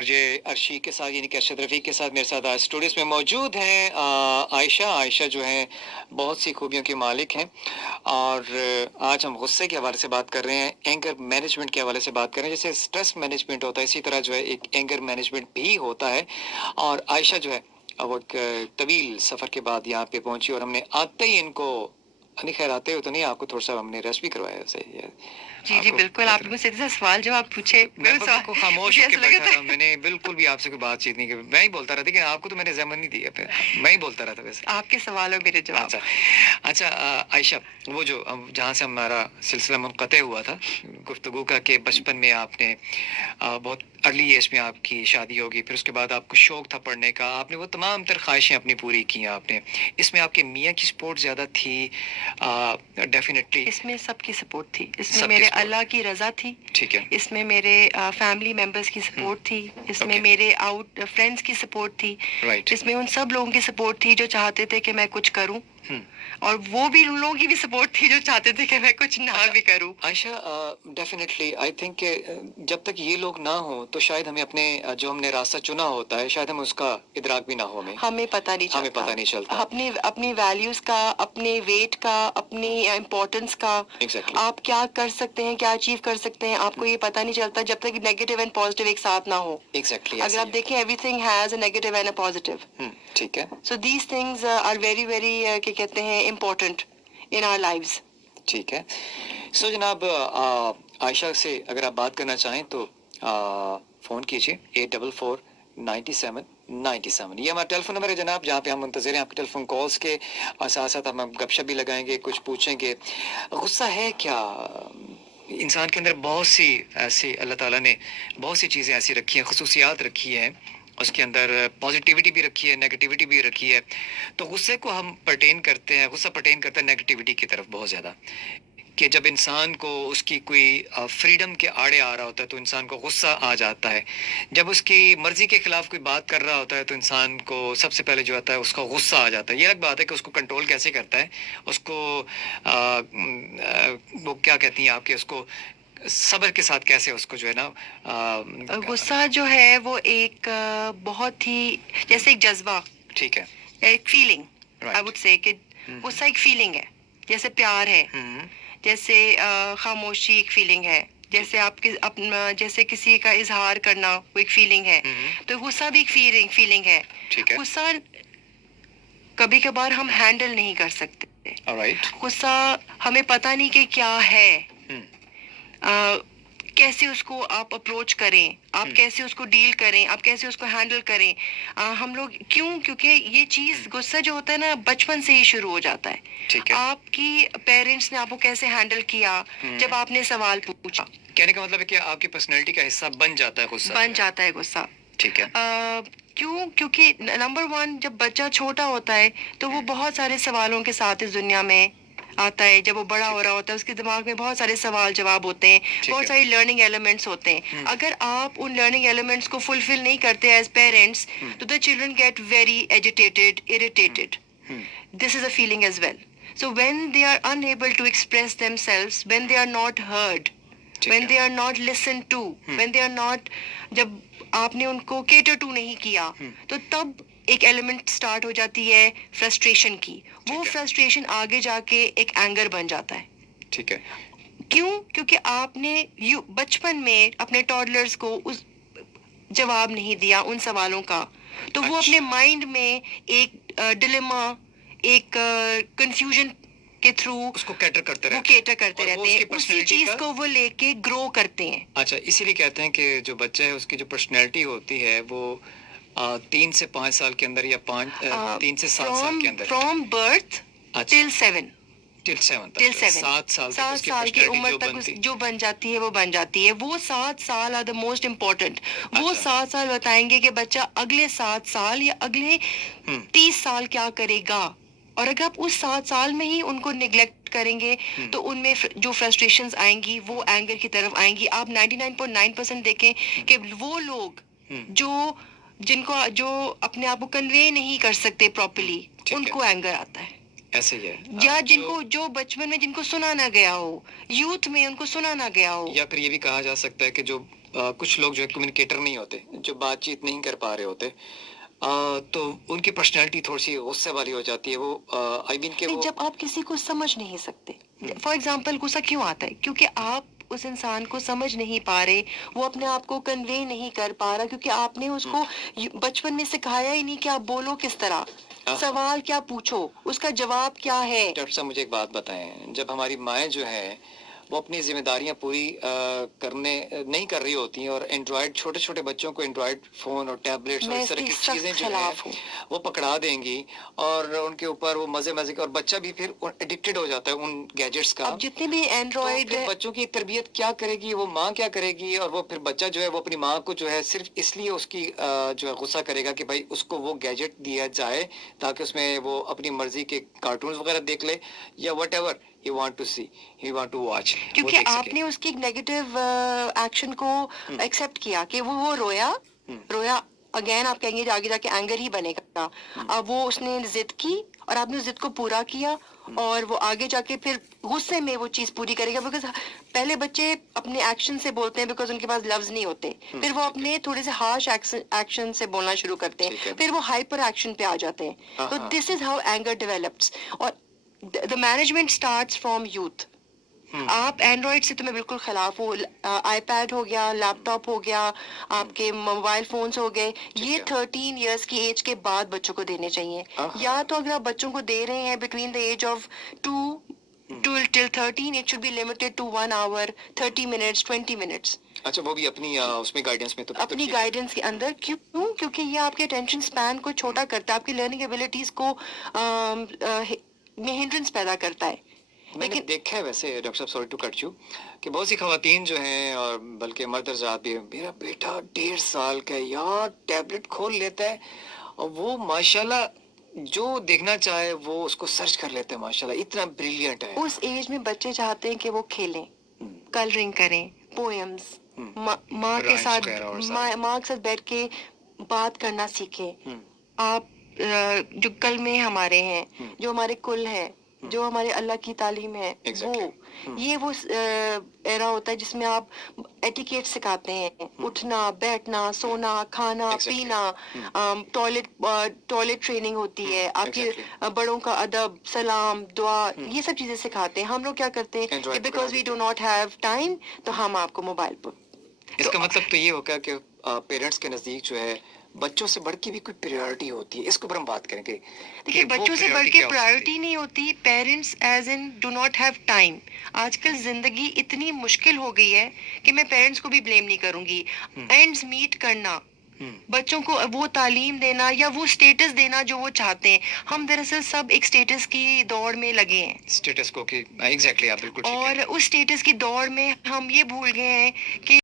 RJ Arshi के साथ यानी कि अरशद रफ़ीक के साथ मेरे साथ आज स्टूडियोज़ में मौजूद हैं आयशा जो हैं बहुत सी खूबियों की मालिक हैं और आज हम गुस्से के हवाले से बात कर रहे हैं, एंगर मैनेजमेंट के हवाले से बात कर रहे हैं। जैसे स्ट्रेस मैनेजमेंट होता है इसी तरह जो है एक एंगर मैनेजमेंट भी होता है। और आयशा जो है वो एक तवील सफ़र के बाद यहाँ पे पहुंची और हमने आते ही इनको नहीं, खैर आते हो तो नहीं, आपको थोड़ा सा हमने रेस्ट भी करवाया उसे। जी जी बिल्कुल, आप मुझसे सीधा सवाल जवाब पूछे। मैं बिल्कुल खामोश होकर बैठा था, मैंने बिल्कुल भी आपसे कोई बातचीत नहीं की, मैं ही बोलता रहा, लेकिन आपको तो मैंने ज़हमत नहीं दिया, फिर मैं ही बोलता रहा था वैसे। आपके सवाल और मेरे जवाब। अच्छा आयशा, वो जो जहाँ से हमारा सिलसिला मुनक़ते हुआ था गुफ्तगू का कि बचपन में आपने बहुत अर्ली एज में आपकी शादी होगी, फिर उसके बाद आपको शौक था पढ़ने का, आपने वो तमाम तर ख्वाहिशें अपनी पूरी की आपने, इसमें आपके मियाँ की सपोर्ट ज़्यादा थी? डेफिनेटली इसमें सबकी सपोर्ट थी, इसमें मेरे अल्लाह की रज़ा थी, ठीक है, इसमें मेरे फैमिली मेंबर्स की सपोर्ट थी, इसमें मेरे आउट फ्रेंड्स की सपोर्ट थी, राइट, इसमें उन सब लोगों की सपोर्ट थी जो चाहते थे कि मैं कुछ करूं, और वो भी उन लोगों की भी सपोर्ट थी जो चाहते थे कि मैं कुछ ना भी करूं। आयशा, डेफिनेटली आई थिंक जब तक ये लोग ना हो तो शायद हमें अपने जो हमने रास्ता चुना होता है शायद हमें उसका इदराक भी ना हो, हमें पता नहीं चलता अपनी अपनी वैल्यूज का, अपने वेट का, अपनी इम्पोर्टेंस का, आप क्या कर सकते हैं, क्या अचीव कर सकते हैं, आपको ये पता नहीं चलता जब तक नेगेटिव एंड पॉजिटिव एक साथ ना हो। अगर आप देखें everything has a negative and a positive, ठीक है, so these things are very very क्या कहते हैं इम्पोर्टेंट इन आवर लाइव्स। ठीक है। सो जनाब आयशा से अगर आप बात करना चाहें तो फ़ोन कीजिए 84449797, ये हमारा टेलीफोन नंबर है जनाब, जहाँ पे हम मुंतज़िर हैं आपके टेलीफोन कॉल्स के, और साथ साथ हम गपशप भी लगाएंगे, कुछ पूछेंगे। गुस्सा है क्या? इंसान के अंदर बहुत सी ऐसी अल्लाह ताला ने बहुत सी चीज़ें ऐसी रखी हैं, खसूसियात रखी हैं, उसके अंदर पॉजिटिविटी भी रखी है, नेगेटिविटी भी रखी है। तो गुस्से को हम पर्टेन करते हैं, गुस्सा पर्टेन करता है नेगेटिविटी की तरफ बहुत ज़्यादा, कि जब इंसान को उसकी कोई फ्रीडम के आड़े आ रहा होता है तो इंसान को गुस्सा आ जाता है। जब उसकी मर्ज़ी के ख़िलाफ़ कोई बात कर रहा होता है तो इंसान को सबसे पहले जो आता है उसका गुस्सा आ जाता है। ये अलग बात है कि उसको कंट्रोल कैसे करता है, उसको वो क्या कहती हैं आपके, उसको सब्र के साथ कैसे उसको जो है ना गुस्सा जो है वो एक बहुत ही जैसे एक जज्बा, ठीक है, एक फीलिंग, आई वुड से कि गुस्सा एक फीलिंग है, जैसे प्यार है, जैसे खामोशी एक फीलिंग है, जैसे आपके अपना जैसे किसी का इजहार करना वो एक फीलिंग है, तो गुस्सा भी एक फीलिंग है। गुस्सा कभी कभार हम हैंडल नहीं कर सकते, गुस्सा हमें पता नहीं कि क्या है, कैसे उसको आप अप्रोच करें, आप कैसे उसको डील करें, आप कैसे उसको हैंडल करें। हम लोग क्योंकि ये चीज़ गुस्सा जो होता है ना बचपन से ही शुरू हो जाता है। आपकी पेरेंट्स ने आपको कैसे हैंडल किया जब आपने सवाल पूछा, कहने का मतलब है कि आपकी पर्सनैलिटी का हिस्सा बन जाता है गुस्सा, बन जाता है गुस्सा। ठीक है। क्योंकि नंबर वन जब बच्चा छोटा होता है तो वो बहुत सारे सवालों के साथ इस दुनिया में आता है, जब वो बड़ा हो रहा होता है उसके दिमाग में बहुत सारे सवाल जवाब होते हैं, बहुत सारे लर्निंग एलिमेंट्स होते हैं। अगर आप उन लर्निंग एलिमेंट्स को फुलफिल नहीं करते एज पेरेंट्स तो the children get very agitated, irritated, this is a feeling as well. So when they are unable to express themselves, when they are not heard, when they are not listened to, when they are not, जब आपने उनको cater to नहीं किया तो तब एक element start हो जाती है फ्रस्ट्रेशन की, वो फ्रस्ट्रेशन आगे जाके एक एंगर बन जाता है। ठीक है। क्योंकि आपने बचपन में अपने टॉडलर्स को उस जवाब नहीं दिया उन सवालों का, तो वो अपने माइंड में एक डिलेमा, एक कंफ्यूजन के थ्रू उसको कैटर करते रहते हैं, उसी चीज को वो लेके ग्रो करते हैं। अच्छा, इसीलिए कहते हैं कि जो बच्चा है उसकी जो पर्सनैलिटी होती है वो 3 से 5 साल के अंदर या 3 से 7 साल के अंदर, फ्रॉम बर्थ टिल 7, टिल 7 7 साल की उम्र तक जो बन जाती है वो बन जाती है। वो 7 साल आर द मोस्ट इम्पोर्टेंट। वो 7 साल बताएंगे कि बच्चा अगले 7 साल या अगले 30 साल क्या करेगा, और अगर आप उस 7 साल में ही उनको निगलेक्ट करेंगे तो उनमें जो फ्रस्ट्रेशंस आएंगी वो एंगर की तरफ आएंगी। आप 99.9% देखें कि वो लोग जो अपने आप को कन्वे नहीं कर सकते प्रॉपर्ली, उनको एंगर आता है। ऐसे ही है, या जो बचपन में जिनको सुना ना गया हो, यूथ में उनको सुना ना गया हो, या फिर ये भी कहा जा सकता है कि जो کچھ لوگ جو ہے کمیونیکیٹر نہیں ہوتے, جو بات چیت نہیں کر پا رہے ہوتے, تو ان کی پرسنالٹی تھوڑی سی غصے والی ہو جاتی ہے. وہ آئی مین کہ نہیں، وہ جب آپ کسی کو سمجھ نہیں سکتے. فار ایگزامپل غصہ کیوں آتا ہے؟ کیونکہ آپ اس انسان کو سمجھ نہیں پا رہے، وہ اپنے آپ کو کنوے نہیں کر پا رہا، کیونکہ آپ نے اس کو بچپن میں سکھایا ہی نہیں کہ آپ بولو کس طرح، سوال کیا پوچھو، اس کا جواب کیا ہے. ڈاکٹر صاحب مجھے ایک بات بتائیں, جب ہماری مائیں جو ہے وہ اپنی ذمہ داریاں پوری کرنے نہیں کر رہی ہوتی ہیں, اور اینڈرائڈ چھوٹے چھوٹے بچوں کو اینڈرائڈ فون اور ٹیبلیٹس اور میں اس اس طرح کی کی سخت چیزیں جو ہیں خلاف ہوں. وہ پکڑا دیں گی, اور ان کے اوپر وہ مزے مزے کے, اور بچہ بھی پھر ایڈکٹڈ ہو جاتا ہے ان گیجٹس کا. اب جتنے بھی تو اینڈرائڈ پھر بچوں کی تربیت کیا کرے گی, وہ ماں کیا کرے گی, اور وہ پھر بچہ جو ہے وہ اپنی ماں کو جو ہے صرف اس لیے اس کی جو ہے غصہ کرے گا کہ بھائی اس کو وہ گیجٹ دیا جائے تاکہ اس میں وہ اپنی مرضی کے کارٹونز وغیرہ دیکھ لے, یا whatever he want to see, he want to watch, وہ کیونکہ دیکھ آپ سکے. نے اس کی نیگیٹو ایکشن کو ایکسپٹ کیا کہ وہ رویا رویا اگین آپ کہیں گے آگے جا کے اینگر ہی بنے گا. اب وہ اس نے ضد کی اور آپ نے ضد کو پورا کیا, اور وہ آگے جا کے پھر غصے میں وہ چیز پوری کرے گا. بیکاز پہلے بچے اپنے ایکشن سے بولتے ہیں بیکاز ان کے پاس لفظ نہیں ہوتے, پھر وہ اپنے تھوڑے سے ہارش ایکشن سے بولنا شروع کرتے ہیں, پھر وہ ہائپر ایکشن پہ آ جاتے ہیں. تو دس از ہاؤ اینگر ڈیولپس. اور the management starts from youth. آپ اینڈرائڈ سے تو میں بالکل خلاف ہوں. آئی پیڈ ہو گیا, لیپ ٹاپ ہو گیا, آپ کے موبائل فونز ہو گئے, یہ 13 ایئرس کی ایج کے بعد بچوں کو دینے چاہیے. یا تو اگر آپ بچوں کو دے رہے ہیں between the age of 2 till 13, it should be limited to 1 hour, 30 minutes, 20 minutes. اچھا, وہ بھی اپنی اس میں گائیڈنس میں, تو اپنی گائیڈنس کے اندر. کیوں؟ کیونکہ یہ آپ کے اٹینشن سپین کو چھوٹا کرتا ہے, آپ کی لرننگ ایبلٹیز کو میں ہنڈرنس پیدا کرتا ہے. میں نے دیکھا ہے ویسے ڈاکٹر صاحب, سوری ٹو کٹ یو, کہ بہت سی خواتین جو ہیں اور بلکہ مرد حضرات بھی, میرا بیٹا 1.5 سال کا ہے یار, ٹیبلٹ کھول لیتا ہے اور وہ ماشاءاللہ جو دیکھنا چاہے وہ اس کو سرچ کر لیتے ہیں, ماشاءاللہ اتنا بریلینٹ ہے. اس ایج میں بچے چاہتے ہیں کہ وہ کھیلیں, کلرنگ کریں, پوئمز, ماں کے ساتھ بیٹھ کے بات کرنا سیکھیں. آپ جو کل میں ہمارے ہیں, جو ہمارے کل ہے, جو ہمارے اللہ کی تعلیم ہے, وہ ایرا ہوتا ہے جس میں آپ ایٹیکیٹ سکھاتے ہیں, اٹھنا, بیٹھنا, سونا, کھانا, پینا, ٹوائلٹ ٹریننگ ہوتی ہے, آپ کے بڑوں کا ادب, سلام, دعا, یہ سب چیزیں سکھاتے ہیں. ہم لوگ کیا کرتے ہیں کہ because we do not have time, تو ہم آپ کو موبائل پر. اس کا مطلب تو یہ ہوگا کہ پیرنٹس کے نزدیک جو ہے بچوں سے بڑھ کے بھی کوئی پریورٹی ہوتی ہے. اس کے اوپر ہم بات کریں گے. دیکھیے, بچوں سے بڑھ کے پرائرٹی نہیں ہوتی, parents as in do not have time. آج کل زندگی اتنی مشکل ہو گئی ہے کہ میں پیرنٹس کو بھی بلیم نہیں کروں گی. اینڈز میٹ کرنا, بچوں کو وہ تعلیم دینا یا وہ سٹیٹس دینا جو وہ چاہتے ہیں. ہم دراصل سب ایک سٹیٹس کی دوڑ میں لگے ہیں, سٹیٹس کو کہ ایگزیکٹلی آپ بالکل ٹھیک ہے. اور اس سٹیٹس کی دوڑ میں ہم یہ بھول گئے ہیں کہ